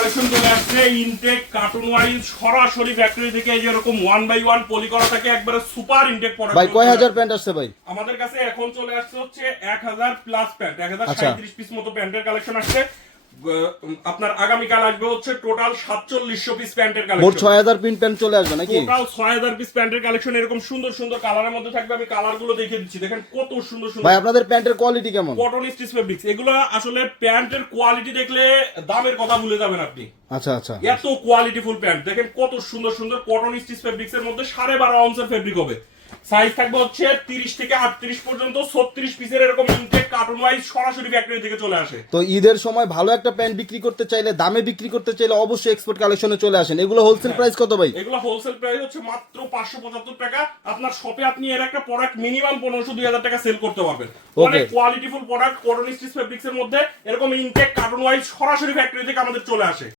Collection চলে আসছে intact cartoon wise সরাসরি ফ্যাক্টরি থেকে এই যে এরকম 1/1 পলি করা থাকে একবারে সুপার ইনটেক প্রোডাক্ট। ভাই কয় হাজার প্যান্ট আসছে ভাই? আমাদের কাছে এখন চলে আসছে হচ্ছে 1000 প্লাস প্যান্ট, 1037 পিস মতো প্যান্টের কালেকশন আসছে। আপনার আগামী কাল আসবে হচ্ছে টোটাল 4700 পিস প্যান্টের কালেকশন। মোট 6000 প্যান্ট চলে আসবে নাকি? টোটাল 6000 পিস প্যান্টের কালেকশন এরকম সুন্দর সুন্দর কালারের মধ্যে থাকবে। আমি কালারগুলো দেখিয়ে দিচ্ছি, দেখেন কত সুন্দর সুন্দর। ভাই আপনাদের প্যান্টের কোয়ালিটি কেমন? কটন স্টিচ ফেব্রিক্স, এগুলো আসলে প্যান্টের কোয়ালিটি দেখলে দামের কথা ভুলে যাবেন আপনি। আচ্ছা আচ্ছা, এত কোয়ালিটিফুল প্যান্ট দেখেন কত সুন্দর সুন্দর কটন স্টিচ ফেব্রিক্স এর মধ্যে 12.5 আউন্সের ফেব্রিক হবে। সাইজ থাকবে হচ্ছে 30 থেকে 38 পর্যন্ত, 36 পিসের এরকম ইনটেক কার্টুন ওয়াইজ সরাসরি ফ্যাক্টরি থেকে চলে আসে। তো ঈদের সময় ভালো একটা প্যান্ট বিক্রি করতে চাইলে, দামে বিক্রি করতে চাইলে অবশ্যই এক্সপোর্ট কালেকশনে চলে আসেন। এগুলো হোলসেল প্রাইস কত ভাই? এগুলো হোলসেল প্রাইস হচ্ছে মাত্র 575 টাকা। আপনার শপে আপনি এর একটা প্রোডাক্ট মিনিমাম 1500-2000 টাকা সেল করতে পারবেন। অনেক qualityful product cotton stitch fabrics এর মধ্যে এরকম ইনটেক কার্টুন ওয়াইজ সরাসরি ফ্যাক্টরি থেকে আমাদের চলে আসে।